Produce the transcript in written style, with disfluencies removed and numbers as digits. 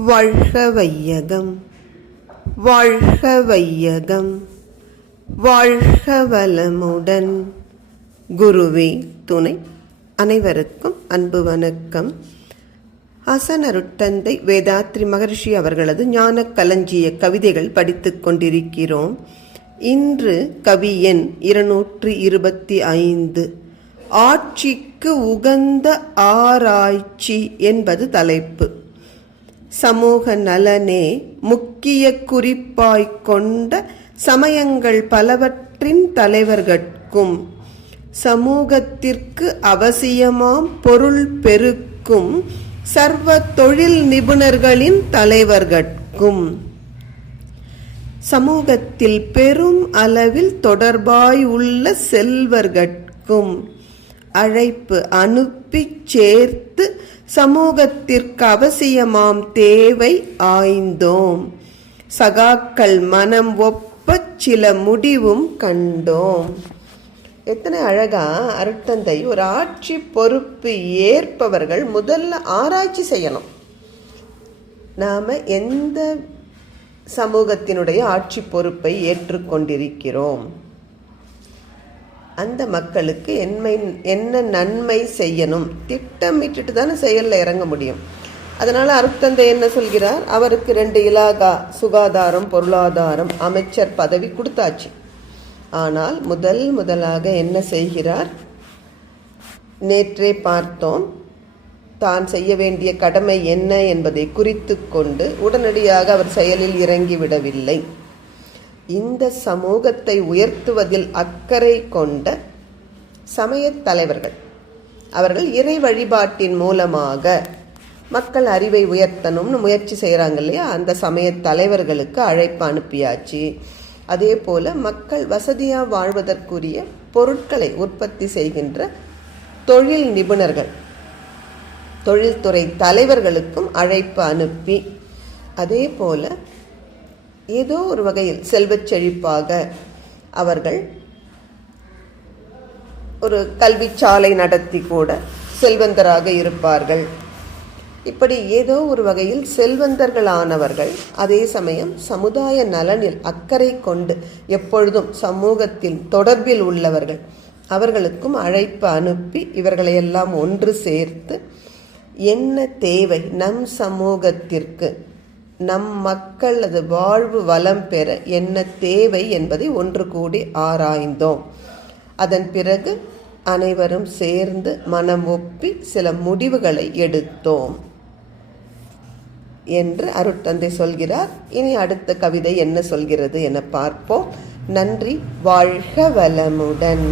வாழ்க வையகம், வாழ்க வையகம், வாழ்க வளமுடன். குருவே துணை. அனைவருக்கும் அன்பு வணக்கம். ஆசான் அருட்தந்தை வேதாத்ரி மகரிஷி அவர்களது ஞான களஞ்சிய கவிதைகள் படித்துக் கொண்டிருக்கிறோம். இன்று கவி எண் 225. ஆட்சிக்கு உகந்த ஆராய்ச்சி என்பது தலைப்பு. சமூக நலனே முக்கிய குறிப்பாய்க் கொண்ட சமயங்கள் பலவற்றின் தலைவர்கட்கும் சமூகத்திற்கு அவசியமாம் பொருள் பெருக்கும் சர்வ தொழில் நிபுணர்களின் தலைவர்கட்கும் சமூகத்தில் பெரும் அளவில் தொடர்பாய் உள்ள செல்வர்கட்கும் அழைப்பு அனுப்பி சேர்த்து சமூகத்திற்கு அவசியமாம் தேவை ஆய்ந்தோம். சகாக்கள் மனம் ஒப்பச் சில முடிவும் கண்டோம். எத்தனை அழகா அருட்தந்தை ஒரு ஆட்சி பொறுப்பு ஏற்பவர்கள் முதல்ல ஆராய்ச்சி செய்யணும். நாம எந்த சமூகத்தினுடைய ஆட்சி பொறுப்பை ஏற்றுக்கொண்டிருக்கிறோம், அந்த மக்களுக்கு என்ன நன்மை செய்யணும் திட்டமிட்டு தானே செயலில் இறங்க முடியும். அதனால் அருட்தந்தை என்ன சொல்கிறார், அவருக்கு 2 இலாகா சுகாதாரம் பொருளாதாரம் அமைச்சர் பதவி கொடுத்தாச்சு. ஆனால் முதலாக என்ன செய்கிறார், நேற்றே பார்த்தோம், தான் செய்ய வேண்டிய கடமை என்ன என்பதை குறித்து கொண்டு உடனடியாக அவர் செயலில் இறங்கிவிடவில்லை. இந்த சமூகத்தை உயர்த்துவதில் அக்கறை கொண்ட சமயத் தலைவர்கள், அவர்கள் இறை வழிபாட்டின் மூலமாக மக்கள் அறிவை உயர்த்தணும்னு முயற்சி செய்கிறாங்க இல்லையா, அந்த சமயத் தலைவர்களுக்கு அழைப்பு அனுப்பியாச்சு. அதே போல் மக்கள் வசதியாக வாழ்வதற்குரிய பொருட்களை உற்பத்தி செய்கின்ற தொழில் நிபுணர்கள், தொழில்துறை தலைவர்களுக்கும் அழைப்பு அனுப்பி, அதே போல் ஏதோ ஒரு வகையில் செல்வச் செழிப்பாக அவர்கள் ஒரு கல்விச்சாலை நடத்தி கூட செல்வந்தராக இருப்பார்கள். இப்படி ஏதோ ஒரு வகையில் செல்வந்தர்களானவர்கள் அதே சமயம் சமுதாய நலனில் அக்கறை கொண்டு எப்பொழுதும் சமூகத்தில் தொடர்பில் உள்ளவர்கள், அவர்களுக்கும் அழைப்பு அனுப்பி இவர்களையெல்லாம் ஒன்று சேர்த்து என்ன தேவை நம் சமூகத்திற்கு, நம் மக்களது வாழ்வு வளம் பெற என்ன தேவை என்பதை ஒன்று கூடி ஆராய்ந்தோம். அதன் பிறகு அனைவரும் சேர்ந்து மனம் ஒப்பி சில முடிவுகளை எடுத்தோம் என்று அருட்தந்தை சொல்கிறார். இனி அடுத்த கவிதை என்ன சொல்கிறது என பார்ப்போம். நன்றி. வாழ்க வளமுடன்.